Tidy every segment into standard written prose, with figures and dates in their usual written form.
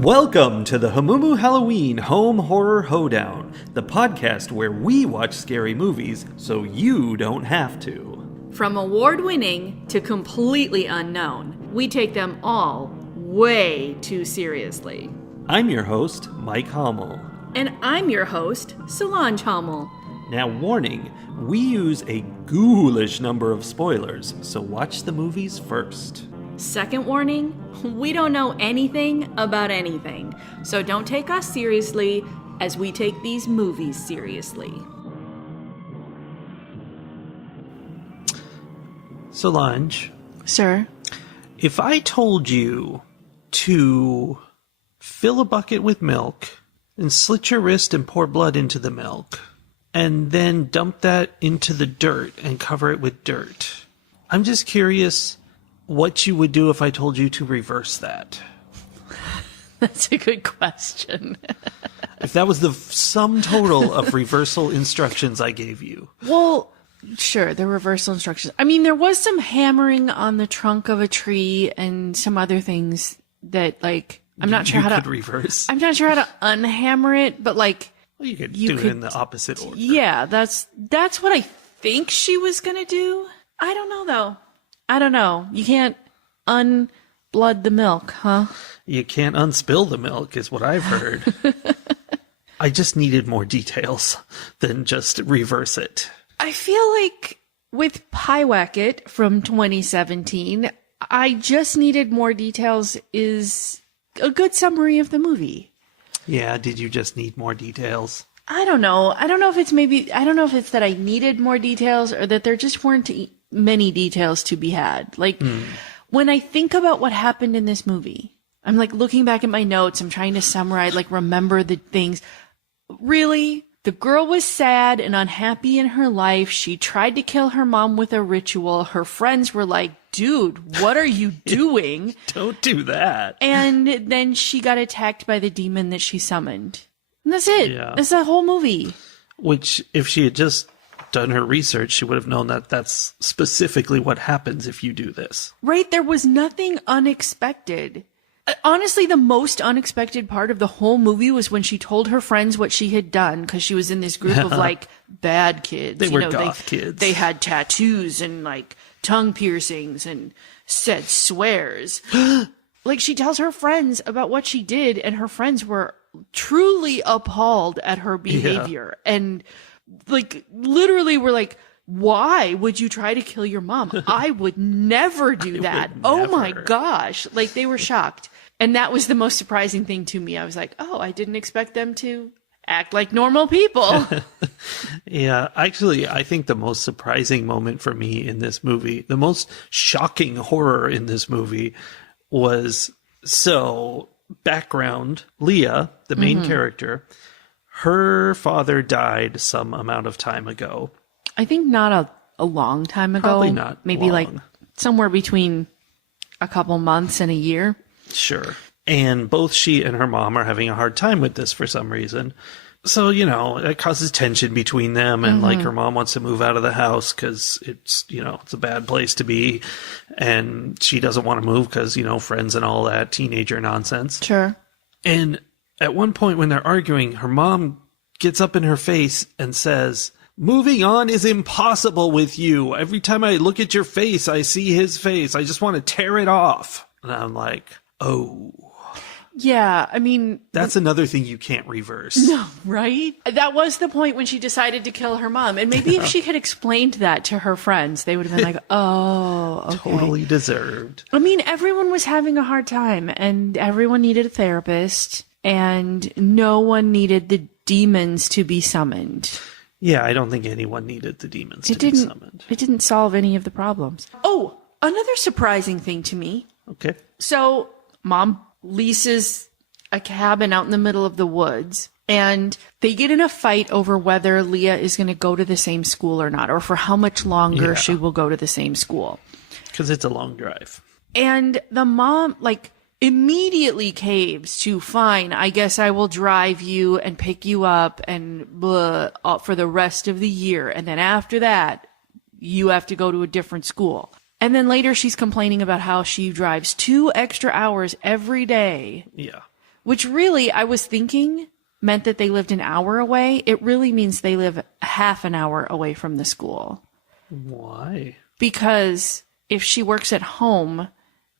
Welcome to the Hamumu Halloween Home Horror Hoedown, the podcast where we watch scary movies so you don't have to. From award-winning to completely unknown, we take them all way too seriously. I'm your host, Mike Hummel. And I'm your host, Solange Hummel. Now, warning, we use a ghoulish number of spoilers, so watch the movies first. Second warning, we don't know anything about anything, so don't take us seriously as we take these movies seriously. Solange. Sir? If I told you to fill a bucket with milk and slit your wrist and pour blood into the milk, and then dump that into the dirt and cover it with dirt, I'm just curious what you would do if I told you to reverse that. That's a good question. If that was the sum total of reversal instructions I gave you. Well, sure, the reversal instructions. I mean, there was some hammering on the trunk of a tree and some other things that, like, I'm not sure how to reverse. I'm not sure how to unhammer it, but like, well, you could do it in the opposite order. Yeah, that's what I think she was gonna do. I don't know though. I don't know. You can't unblood the milk, huh? You can't unspill the milk, is what I've heard. I just needed more details than just reverse it. I feel like with Pyewacket from 2017, I just needed more details is a good summary of the movie. Yeah, did you just need more details? I don't know. I don't know if it's that I needed more details or that there just weren't many details to be had. Like, when I think about what happened in this movie, I'm like looking back at my notes, I'm trying to summarize, like remember the things. Really? The girl was sad and unhappy in her life. She tried to kill her mom with a ritual. Her friends were like, dude, what are you doing? Don't do that. And then she got attacked by the demon that she summoned. And that's it. Yeah. That's the whole movie. Which, if she had just done her research, she would have known that that's specifically what happens if you do this. Right? There was nothing unexpected. Honestly, the most unexpected part of the whole movie was when she told her friends what she had done, because she was in this group of like bad kids. They were goth kids. They had tattoos and like tongue piercings and said swears. Like, she tells her friends about what she did, and her friends were truly appalled at her behavior. Yeah. And like, literally were like, why would you try to kill your mom? I would never do that. Oh my gosh. Like, they were shocked. And that was the most surprising thing to me. I was like, oh, I didn't expect them to act like normal people. Yeah, actually, I think the most surprising moment for me in this movie, the most shocking horror in this movie was, so background, Leah, the main character, her father died some amount of time ago. I think not a long time ago. Probably not Maybe long. like somewhere between a couple months and a year. Sure. And both she and her mom are having a hard time with this for some reason. So, you know, it causes tension between them. And like, her mom wants to move out of the house because it's, you know, it's a bad place to be. And she doesn't want to move because, you know, friends and all that teenager nonsense. Sure. And at one point when they're arguing, her mom gets up in her face and says, moving on is impossible with you. Every time I look at your face, I see his face. I just want to tear it off. And I'm like, oh. Yeah, I mean... That's another thing you can't reverse. No, right? That was the point when she decided to kill her mom. And maybe if she had explained that to her friends, they would have been like, oh, okay. Totally deserved. I mean, everyone was having a hard time, and everyone needed a therapist, and no one needed the demons to be summoned. Yeah, I don't think anyone needed the demons to be summoned. It didn't solve any of the problems. Oh, another surprising thing to me. Okay. So, mom leases a cabin out in the middle of the woods, and they get in a fight over whether Leah is going to go to the same school or not, or for how much longer she will go to the same school. Because it's a long drive. And the mom, like, immediately caves to, fine, I guess I will drive you and pick you up and blah, for the rest of the year. And then after that, you have to go to a different school. And then later she's complaining about how she drives 2 extra hours every day. Yeah. which really I was thinking meant that they lived an hour away. It really means they live half an hour away from the school. Why? Because if she works at home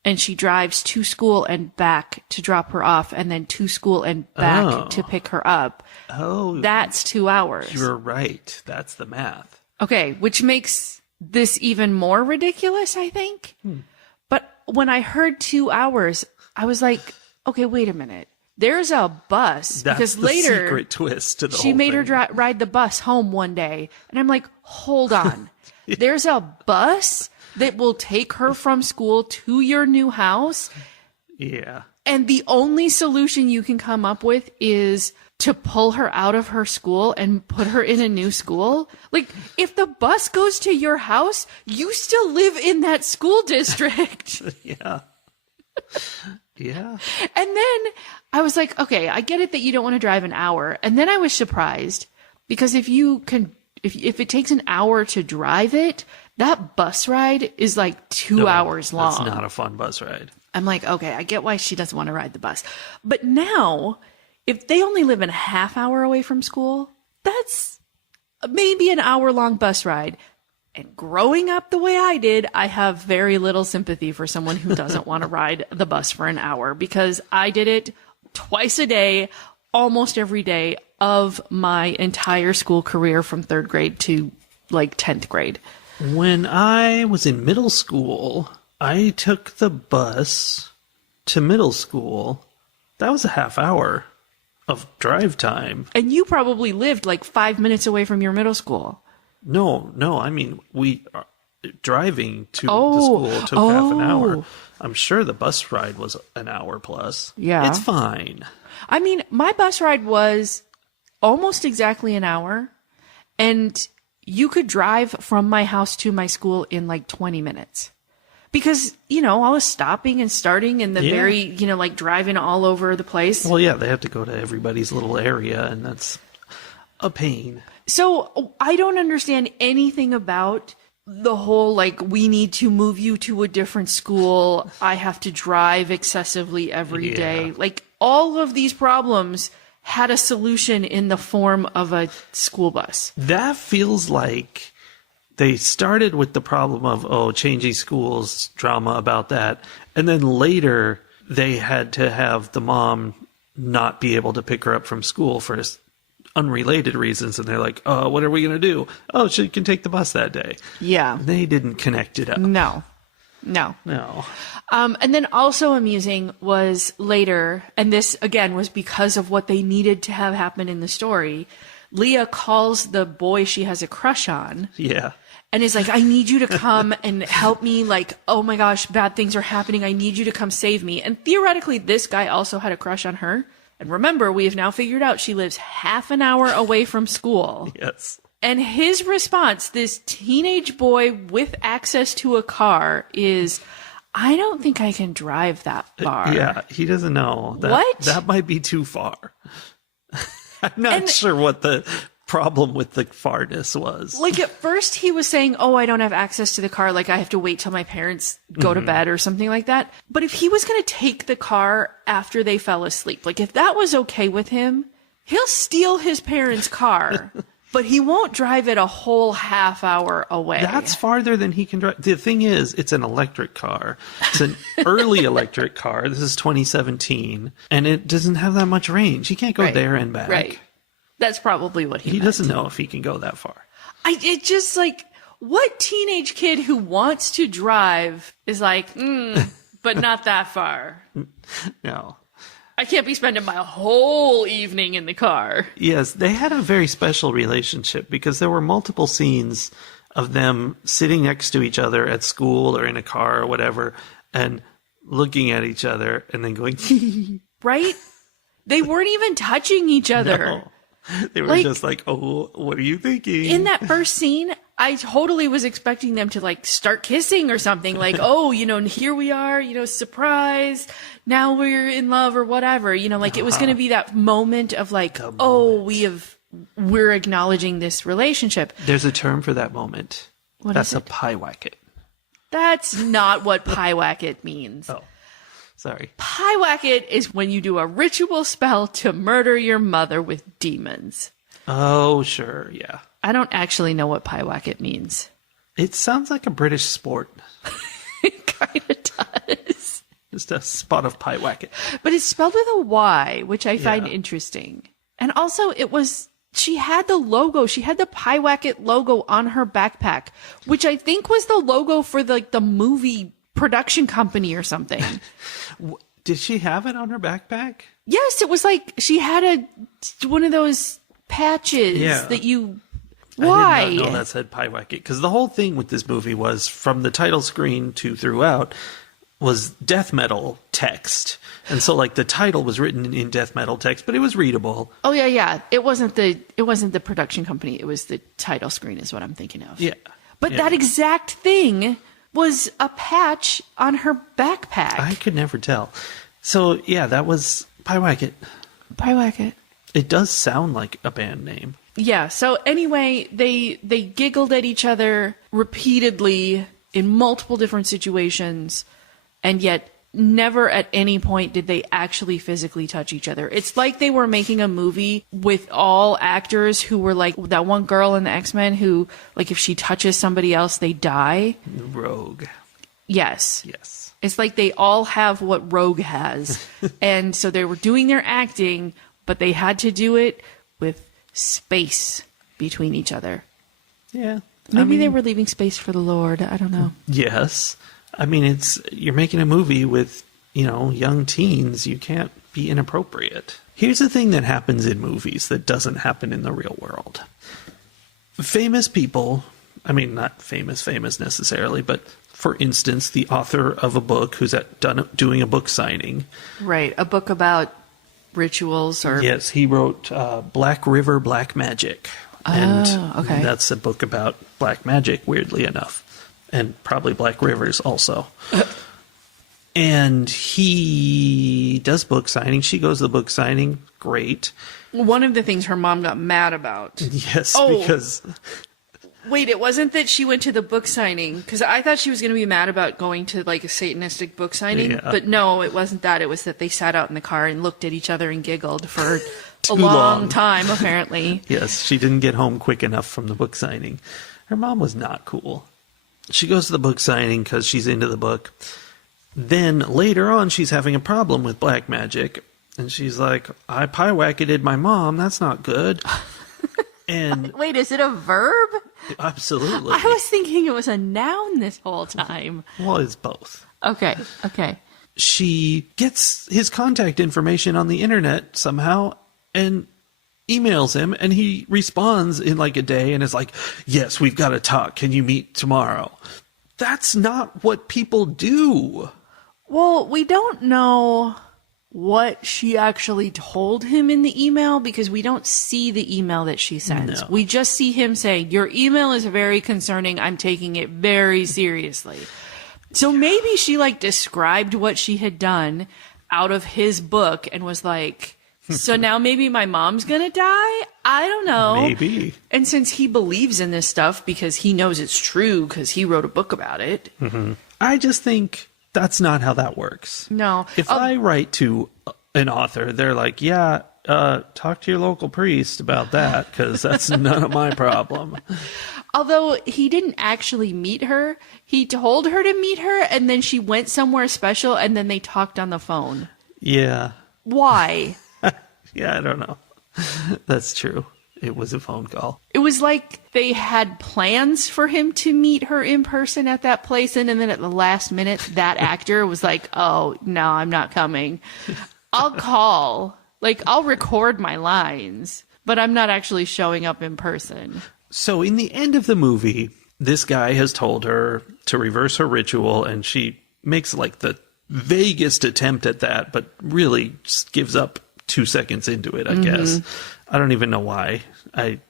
and she drives to school and back to drop her off and then to school and back to pick her up, that's 2 hours. You're right. That's the math. Okay, which makes this even more ridiculous, I think. But when I heard 2 hours, I was like, okay, wait a minute. There's a bus. That's because the later secret twist to the she whole made thing. her ride the bus home one day. And I'm like, hold on. There's a bus that will take her from school to your new house. Yeah. And the only solution you can come up with is to pull her out of her school and put her in a new school. Like, if the bus goes to your house, you still live in that school district. Yeah. Yeah. And then I was like, okay, I get it that you don't want to drive an hour. And then I was surprised because if it takes an hour to drive it, that bus ride is like 2 hours long. That's not a fun bus ride. I'm like, okay, I get why she doesn't want to ride the bus. But now, if they only live a half hour away from school, that's maybe an hour-long bus ride. And growing up the way I did, I have very little sympathy for someone who doesn't want to ride the bus for an hour because I did it twice a day, almost every day of my entire school career from 3rd grade to like 10th grade. When I was in middle school, I took the bus to middle school. That was a half hour of drive time. And you probably lived like 5 minutes away from your middle school. No, I mean, driving to the school took half an hour. I'm sure the bus ride was an hour plus. Yeah. It's fine. I mean, my bus ride was almost exactly an hour, and you could drive from my house to my school in like 20 minutes. Because, I was stopping and starting in the very, like driving all over the place. Well, yeah, they have to go to everybody's little area, and that's a pain. So I don't understand anything about the whole, like, we need to move you to a different school. I have to drive excessively every day. Like, all of these problems had a solution in the form of a school bus. That feels like they started with the problem of, changing schools, drama about that. And then later they had to have the mom not be able to pick her up from school for unrelated reasons, and they're like, what are we going to do? She can take the bus that day. Yeah. They didn't connect it up. No. And then also amusing was later, and this again was because of what they needed to have happen in the story, Leah calls the boy she has a crush on. Yeah. And is like, I need you to come and help me. Like, oh my gosh, bad things are happening. I need you to come save me. And theoretically, this guy also had a crush on her. And remember, we have now figured out she lives half an hour away from school. Yes. And his response, this teenage boy with access to a car, is, I don't think I can drive that far. Yeah, he doesn't know. That might be too far. I'm not sure what the problem with the farness was. Like, at first he was saying, I don't have access to the car. Like, I have to wait till my parents go to bed or something like that. But if he was going to take the car after they fell asleep, like, if that was okay with him, he'll steal his parents' car. But he won't drive it a whole half hour away. That's farther than he can drive. The thing is, it's an electric car. It's an early electric car. This is 2017. And it doesn't have that much range. He can't go there and back. Right. That's probably what he meant. Doesn't know if he can go that far. It just, like, what teenage kid who wants to drive is like, but not that far. No. I can't be spending my whole evening in the car. Yes, they had a very special relationship because there were multiple scenes of them sitting next to each other at school or in a car or whatever and looking at each other and then going, right? They weren't even touching each other. No. They were just like, what are you thinking? In that first scene, I totally was expecting them to, like, start kissing or something. Like, here we are, surprise. Now we're in love or whatever. Like, it was going to be that moment of, like, we're acknowledging this relationship. There's a term for that moment. That's a pyewacket. That's not what pyewacket means. Sorry. Pyewacket is when you do a ritual spell to murder your mother with demons. Oh, sure, yeah. I don't actually know what Pyewacket means. It sounds like a British sport. It kind of does. Just a spot of Pyewacket. But it's spelled with a Y, which I find Yeah. interesting. And also, she had the logo. She had the Pyewacket logo on her backpack, which I think was the logo for the movie production company or something. Did she have it on her backpack? Yes, it was like she had one of those patches that you... Why? I did not know that said Pyewacket, because the whole thing with this movie was, from the title screen to throughout, was death metal text. And so, like, the title was written in death metal text, but it was readable. Oh, yeah. It wasn't the production company. It was the title screen is what I'm thinking of. Yeah. But Yeah. that exact thing was a patch on her backpack. I could never tell. So, yeah, that was Pyewacket. Pyewacket. It does sound like a band name. Yeah, so anyway, they giggled at each other repeatedly in multiple different situations, and yet never at any point did they actually physically touch each other. It's like they were making a movie with all actors who were like that one girl in the X-Men who, like, if she touches somebody else, they die. Rogue. Yes. Yes. It's like they all have what Rogue has. And so they were doing their acting, but they had to do it with space between each other. Yeah. Maybe they were leaving space for the Lord. I don't know. Yes. I mean, you're making a movie with, young teens. You can't be inappropriate. Here's the thing that happens in movies that doesn't happen in the real world. Famous people, I mean, not famous necessarily, but for instance, the author of a book who's doing a book signing. Right. A book about rituals or... Yes, he wrote Black River, Black Magic. Okay. That's a book about black magic, weirdly enough. And probably Black Rivers also. And he does book signing. She goes to the book signing. Great. One of the things her mom got mad about. Yes, Oh. because... Wait, it wasn't that she went to the book signing, because I thought she was going to be mad about going to like a Satanistic book signing. Yeah. But no, it wasn't that. It was that they sat out in the car and looked at each other and giggled for Too a long long. time, apparently. Yes, she didn't get home quick enough from the book signing. Her mom was not cool. She goes to the book signing because she's into the book. Then later on, she's having a problem with black magic. And she's like, I Pyewacketed my mom. That's not good. And Wait, is it a verb? absolutely. I was thinking it was a noun this whole time. Well, it's both. Okay. She gets his contact information on the internet somehow and emails him, and he responds in like a day and is like, yes, we've got to talk. Can you meet tomorrow? That's not what people do. Well, we don't know what she actually told him in the email because we don't see the email that she sends. No. We just see him say, your email is very concerning. I'm taking it very seriously. So maybe she like described what she had done out of his book and was like, so now maybe my mom's going to die? I don't know. Maybe. And since he believes in this stuff because he knows it's true because he wrote a book about it. Mm-hmm. I just think that's not how that works. No. If I write to an author, they're like, yeah, talk to your local priest about that because that's none of my problem. Although he didn't actually meet her, he told her to meet her and then she went somewhere special and then they talked on the phone. Yeah. Why? Yeah, I don't know. That's true. It was a phone call. It was like they had plans for him to meet her in person at that place. And then at the last minute, that actor was like, oh, no, I'm not coming. I'll call. Like, I'll record my lines, but I'm not actually showing up in person. So in the end of the movie, this guy has told her to reverse her ritual, and she makes like the vaguest attempt at that, but really just gives up 2 seconds into it, I guess. I don't even know why. I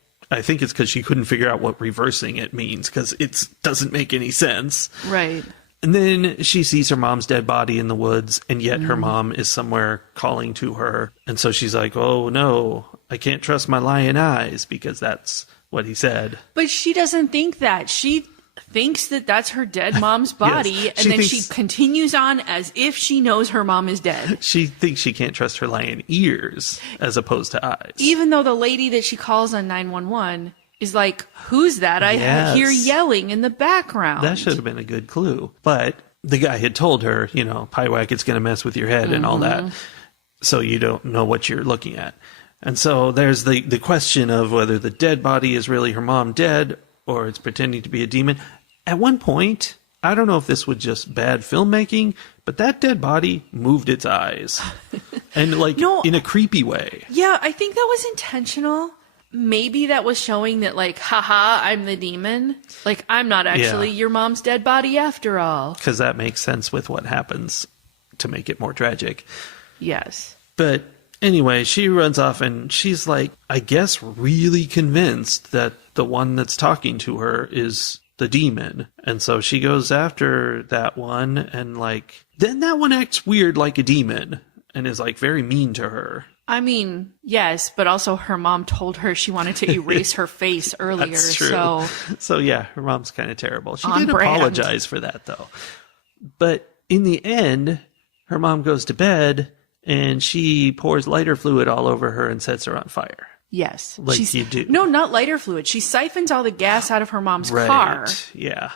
think it's because she couldn't figure out what reversing it means, because it doesn't make any sense. Right. And then she sees her mom's dead body in the woods, and yet her mom is somewhere calling to her. And so she's like, oh, no, I can't trust my lying eyes, because that's what he said. But she doesn't think that. She thinks that that's her dead mom's body, Yes. and then she continues on as if she knows her mom is dead. She thinks she can't trust her lying ears as opposed to eyes. Even though the lady that she calls on 911 is like, who's that? I hear yelling in the background. That should have been a good clue. But the guy had told her, Pyewacket's going to mess with your head and all that. So you don't know what you're looking at. And so there's the question of whether the dead body is really her mom dead or it's pretending to be a demon. At one point, I don't know if this was just bad filmmaking, but that dead body moved its eyes. And in a creepy way. Yeah, I think that was intentional. Maybe that was showing that, like, haha, I'm the demon. Like, I'm not actually your mom's dead body after all. Because that makes sense with what happens to make it more tragic. Yes. But anyway, she runs off and she's like, I guess, really convinced that the one that's talking to her is the demon. And so she goes after that one and then that one acts weird like a demon and is very mean to her. I mean, yes, but also her mom told her she wanted to erase her face earlier. That's true. So yeah, her mom's kind of terrible. She did apologize for that, though. But in the end, her mom goes to bed and she pours lighter fluid all over her and sets her on fire. Yes. You do. No, not lighter fluid. She siphons all the gas out of her mom's right. car. Yeah.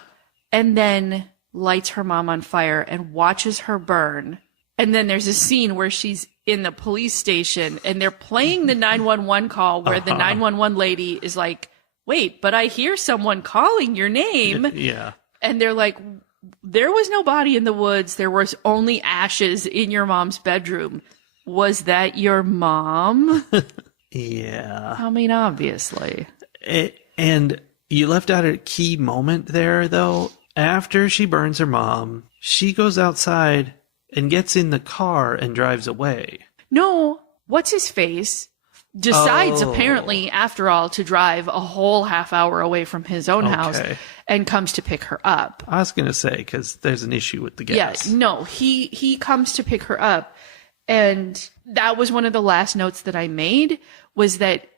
And then lights her mom on fire and watches her burn. And then there's a scene where she's in the police station and they're playing the 911 call where the 911 lady is like, wait, but I hear someone calling your name. Yeah. And they're like, there was no body in the woods. There was only ashes in your mom's bedroom. Was that your mom? Yeah. I mean, obviously. And you left out a key moment there, though. After she burns her mom, she goes outside and gets in the car and drives away. No, what's his face decides apparently, after all, to drive a whole half hour away from his own house and comes to pick her up. I was going to say, because there's an issue with the gas. Yes, no, he comes to pick her up. And that was one of the last notes that I made, was that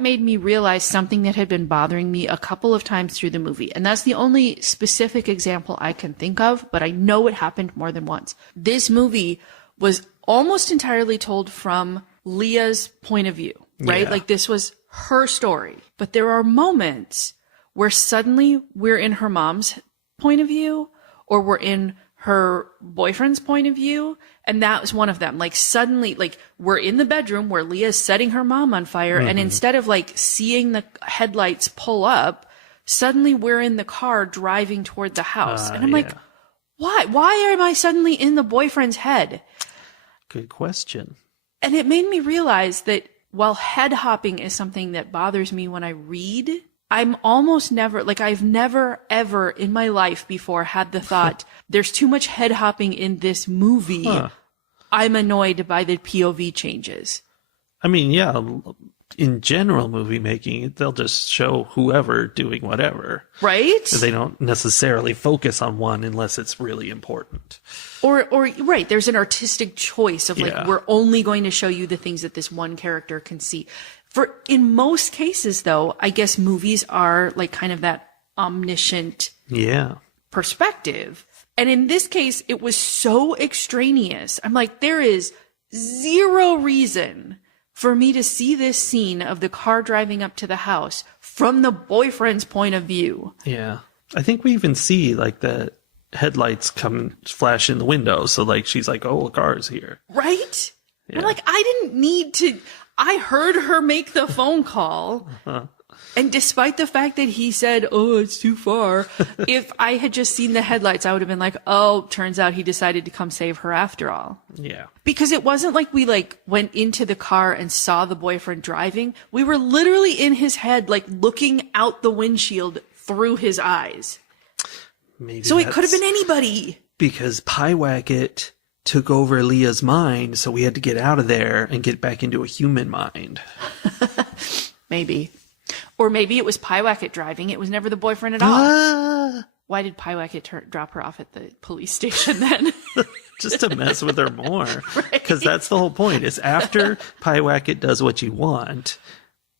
made me realize something that had been bothering me a couple of times through the movie. And that's the only specific example I can think of, but I know it happened more than once. This movie was almost entirely told from Leah's point of view, right? Yeah. This was her story. But there are moments where suddenly we're in her mom's point of view or we're in her boyfriend's point of view. And that was one of them. Suddenly, we're in the bedroom where Leah's setting her mom on fire. And instead of seeing the headlights pull up, suddenly we're in the car driving toward the house. And I'm like, why? Why am I suddenly in the boyfriend's head? Good question. And it made me realize that while head hopping is something that bothers me when I read, I'm almost never, I've never ever in my life before had the thought, there's too much head hopping in this movie. Huh. I'm annoyed by the POV changes. I mean, yeah, in general movie making, they'll just show whoever doing whatever. Right? They don't necessarily focus on one unless it's really important. Or right, there's an artistic choice of we're only going to show you the things that this one character can see. In most cases, though, I guess movies are kind of that omniscient perspective. And in this case, it was so extraneous. I'm like, there is zero reason for me to see this scene of the car driving up to the house from the boyfriend's point of view. Yeah. I think we even see the headlights come flash in the window. So she's like, oh, a car's here. Right? Yeah. I'm I didn't need to. I heard her make the phone call. And despite the fact that he said, oh, it's too far, if I had just seen the headlights, I would have been like, oh, turns out he decided to come save her after all. Yeah. Because it wasn't like we went into the car and saw the boyfriend driving. We were literally in his head, looking out the windshield through his eyes. Maybe so it could have been anybody. Because Pyewacket took over Leah's mind, so we had to get out of there and get back into a human mind. Maybe. Or maybe it was Pyewacket driving. It was never the boyfriend at all. Why did Pyewacket drop her off at the police station then? Just to mess with her more. Because that's the whole point. Is after Pyewacket does what you want,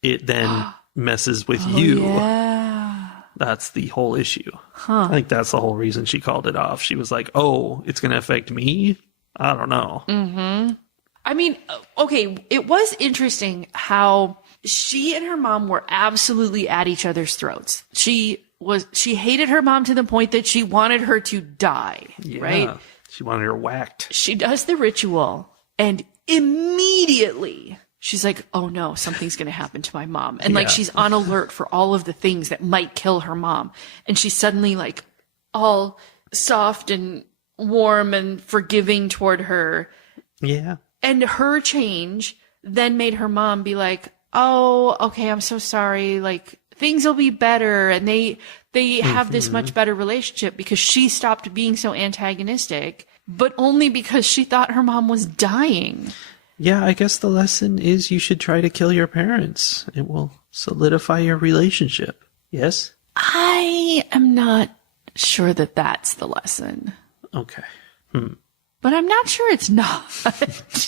it then messes with you. Yeah. That's the whole issue. I think that's the whole reason she called it off. She was like, oh, it's going to affect me? I don't know. Mm-hmm. I mean, okay, it was interesting how she and her mom were absolutely at each other's throats. She hated her mom to the point that she wanted her to die, right? She wanted her whacked. She does the ritual and immediately she's like, oh no, something's going to happen to my mom. And like, she's on alert for all of the things that might kill her mom. And she's suddenly like all soft and warm and forgiving toward her. Yeah. And her change then made her mom be like, oh, okay, I'm so sorry. Like, things will be better. And they have this much better relationship because she stopped being so antagonistic, but only because she thought her mom was dying. Yeah, I guess the lesson is you should try to kill your parents. It will solidify your relationship. Yes? I am not sure that that's the lesson. Okay. But I'm not sure it's not.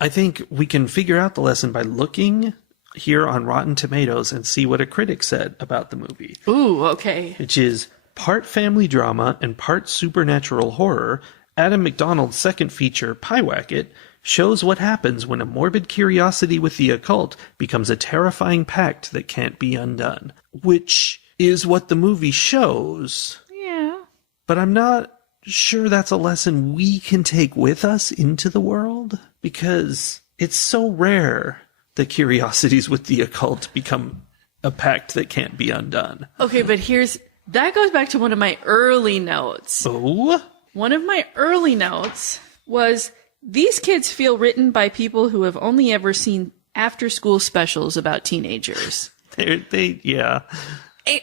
I think we can figure out the lesson by looking here on Rotten Tomatoes and see what a critic said about the movie. Ooh, okay. Which is part family drama and part supernatural horror. Adam McDonald's second feature, Pyewacket, shows what happens when a morbid curiosity with the occult becomes a terrifying pact that can't be undone. Which is what the movie shows. Yeah. But I'm not sure that's a lesson we can take with us into the world, because it's so rare that curiosities with the occult become a pact that can't be undone. Okay, but that goes back to one of my early notes. Oh? One of my early notes was, these kids feel written by people who have only ever seen after-school specials about teenagers. Yeah.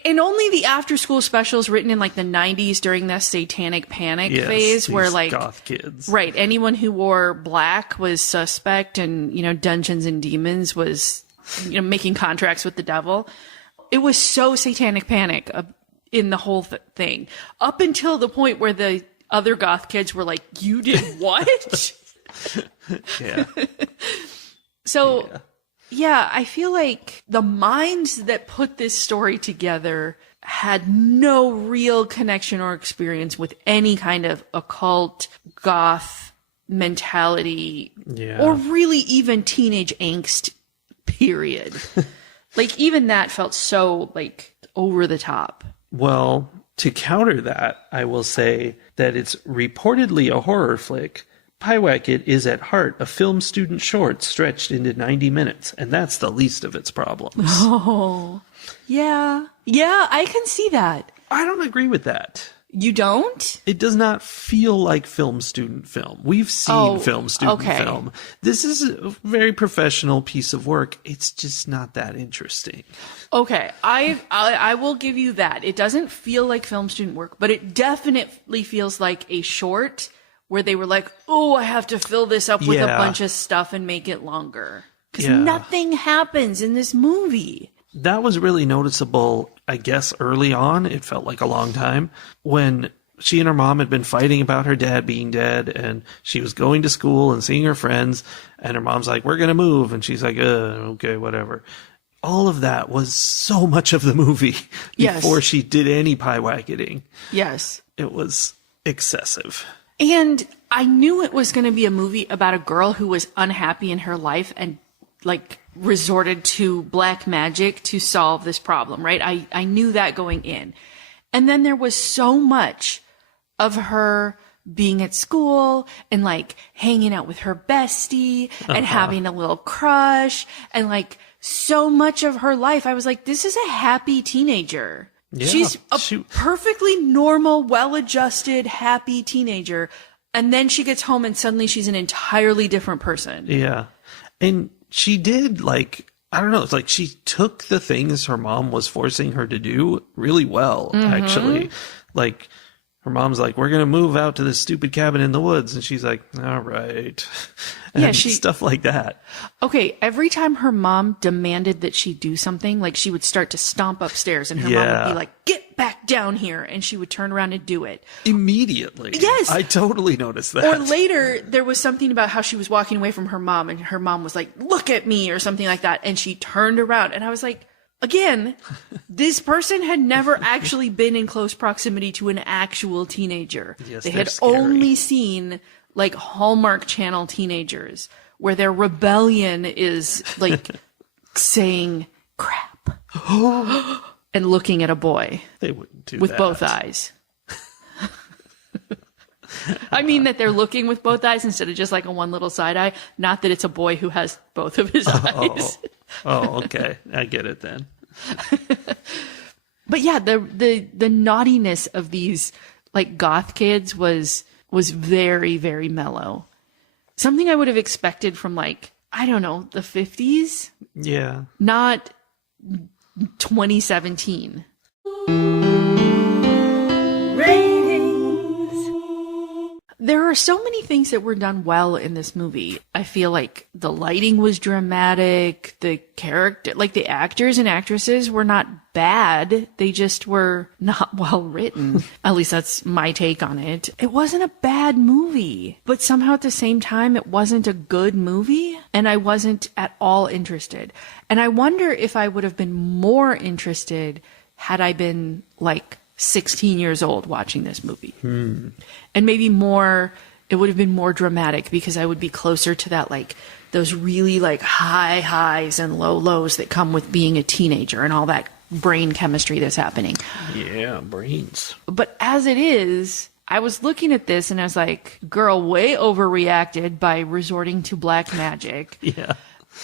And only the after-school specials written in like the 90s during that satanic panic phase where like goth kids. Right. Anyone who wore black was suspect, and, you know, Dungeons and Demons was, you know, making contracts with the devil. It was so satanic panic in the whole thing, up until the point where the other goth kids were like, you did what? Yeah. So, yeah, I feel like the minds that put this story together had no real connection or experience with any kind of occult, goth mentality, or really even teenage angst, period. Like, even that felt so, like, over the top. Well, to counter that, I will say that it's reportedly a horror flick. Pyewacket is at heart a film student short stretched into 90 minutes, and that's the least of its problems. Oh, yeah. Yeah, I can see that. I don't agree with that. You don't? It does not feel like film student film. We've seen film student film. This is a very professional piece of work. It's just not that interesting. Okay, I will give you that. It doesn't feel like film student work, but it definitely feels like a short where they were like, oh, I have to fill this up with a bunch of stuff and make it longer. Because nothing happens in this movie. That was really noticeable, I guess, early on. It felt like a long time when she and her mom had been fighting about her dad being dead, and she was going to school and seeing her friends, and her mom's like, we're going to move. And she's like, okay, whatever. All of that was so much of the movie before she did any pie-wacketing. Yes. It was excessive. And I knew it was going to be a movie about a girl who was unhappy in her life and like resorted to black magic to solve this problem, right? I knew that going in. And then there was so much of her being at school and like hanging out with her bestie and having a little crush and like so much of her life. I was like, this is a happy teenager. Yeah, she's a perfectly normal, well-adjusted, happy teenager. And then she gets home and suddenly she's an entirely different person. Yeah. And she did, like, I don't know, it's like she took the things her mom was forcing her to do really well, actually. Like, her mom's like, we're going to move out to this stupid cabin in the woods. And she's like, all right. And stuff like that. Okay. Every time her mom demanded that she do something, like she would start to stomp upstairs and her mom would be like, get back down here. And she would turn around and do it. Immediately. Yes. I totally noticed that. Or later, there was something about how she was walking away from her mom and her mom was like, look at me or something like that. And she turned around and I was like, again, this person had never actually been in close proximity to an actual teenager. Yes, they they're had scary. only seen like Hallmark Channel teenagers where their rebellion is like saying crap and looking at a boy They wouldn't do with that. both eyes. I mean that they're looking with both eyes instead of just like a one little side eye. Not that it's a boy who has both of his eyes. Oh, okay. I get it then. But yeah, the naughtiness of these like goth kids was very, very mellow. Something I would have expected from like, I don't know, the 50s, Yeah. not 2017. There are so many things that were done well in this movie. I feel like the lighting was dramatic, the character, like the actors and actresses were not bad. They just were not well written. At least that's my take on it. It wasn't a bad movie, but somehow at the same time, it wasn't a good movie and I wasn't at all interested. And I wonder if I would have been more interested had I been like 16 years old watching this movie. And maybe more, it would have been more dramatic because I would be closer to that, like those really like high highs and low lows that come with being a teenager and all that brain chemistry that's happening. Yeah, brains. But as it is, I was looking at this and I was like, girl, way overreacted by resorting to black magic. Yeah.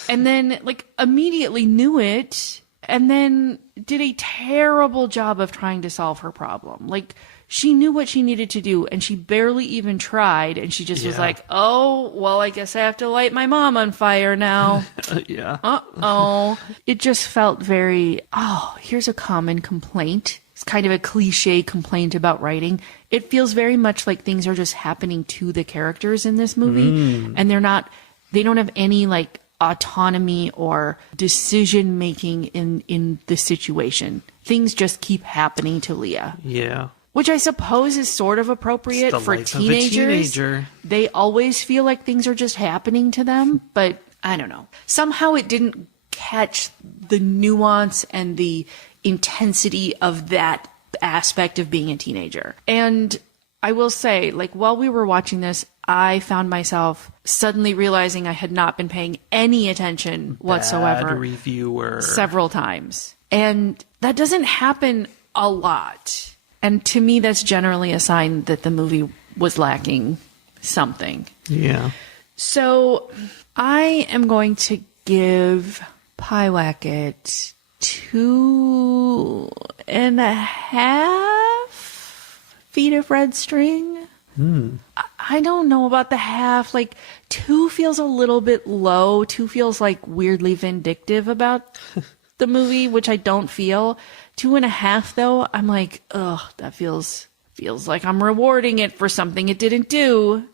And then like immediately knew it and then did a terrible job of trying to solve her problem. Like she knew what she needed to do and she barely even tried. And she just was Yeah. like, oh, well, I guess I have to light my mom on fire now. Yeah. Uh-oh. It just felt very, oh, here's a common complaint. It's kind of a cliche complaint about writing. It feels very much like things are just happening to the characters in this movie. And they don't have any like autonomy or decision making in the situation. Things just keep happening to Leah. Yeah. Which I suppose is sort of appropriate It's the for life of a teenagers. teenager. They always feel like things are just happening to them, but I don't know. Somehow it didn't catch the nuance and the intensity of that aspect of being a teenager. And I will say, like, while we were watching this, I found myself suddenly realizing I had not been paying any attention whatsoever. Bad reviewer. Several times. And that doesn't happen a lot. And to me, that's generally a sign that the movie was lacking something. Yeah. So I am going to give Pyewacket 2.5 feet of red string. I don't know about the half. Like 2 feels a little bit low. 2 feels like weirdly vindictive about the movie, which I don't feel. 2.5 though, I'm like, ugh, that feels like I'm rewarding it for something it didn't do.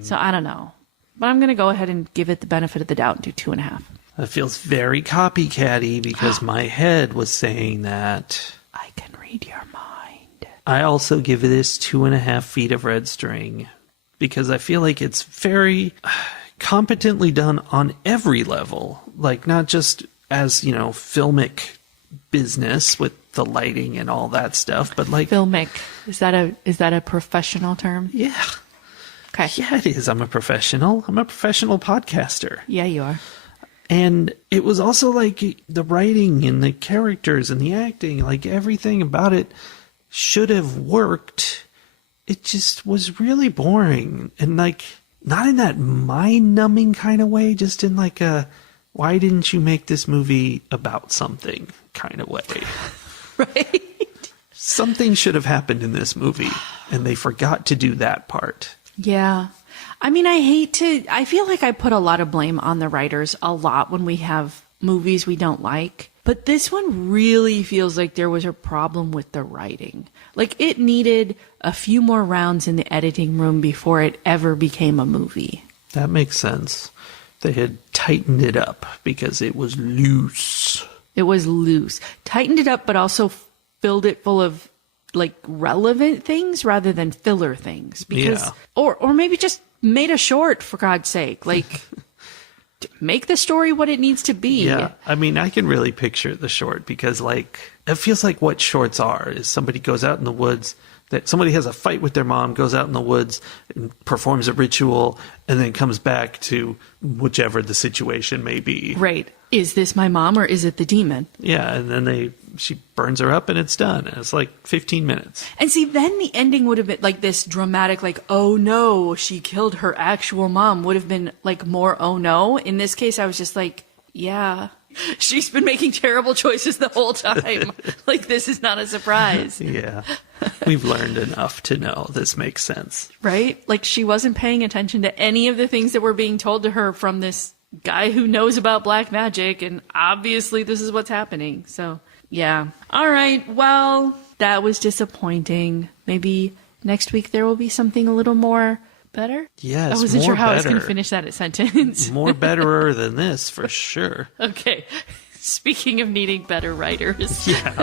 So I don't know. But I'm going to go ahead and give it the benefit of the doubt and do 2.5. That feels very copycatty because my head was saying that. I can read your mind. I also give this 2.5 feet of red string because I feel like it's very competently done on every level. Like not just as, filmic business with the lighting and all that stuff, but like Filmic. Is that a professional term? yeah. Okay. Yeah, it is. I'm a professional podcaster. Yeah, you are. And it was also like the writing and the characters and the acting, like everything about it should have worked. It just was really boring. And like, not in that mind-numbing kind of way, just in like a, why didn't you make this movie about something kind of way? Right? Something should have happened in this movie, and they forgot to do that part. Yeah. I mean, I feel like I put a lot of blame on the writers a lot when we have movies we don't like. But this one really feels like there was a problem with the writing. Like it needed a few more rounds in the editing room before it ever became a movie. That makes sense. They had tightened it up because it was loose. It was loose. Tightened it up, but also filled it full of like relevant things rather than filler things. Because, Yeah. or maybe just made a short, for God's sake. Like, make the story what it needs to be. Yeah, I mean, I can really picture the short because, like, it feels like what shorts are is somebody goes out in the woods, that somebody has a fight with their mom, goes out in the woods and performs a ritual, and then comes back to whichever the situation may be. Right. Is this my mom or is it the demon? Yeah, and then she burns her up and it's done. And it's like 15 minutes. And see, then the ending would have been like this dramatic, like, oh no, she killed her actual mom, would have been like more oh no. In this case, I was just like, yeah, she's been making terrible choices the whole time. Like, this is not a surprise. Yeah. We've learned enough to know this makes sense. Right? Like, she wasn't paying attention to any of the things that were being told to her from this guy who knows about black magic, and obviously this is what's happening. So, yeah. All right, well, that was disappointing. Maybe next week there will be something a little more better? Yes, I wasn't more sure how I was better. going to finish that sentence. More betterer than this, for sure. Okay. Speaking of needing better writers. Yeah.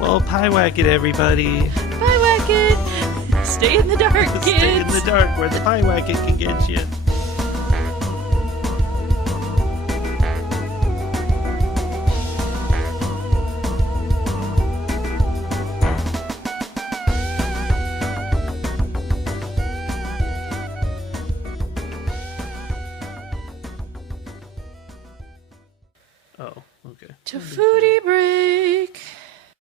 Well, Pyewacket, everybody. Pyewacket! Stay in the dark, kids! Stay in the dark where the Pyewacket can get you. Oh, okay. To foodie break.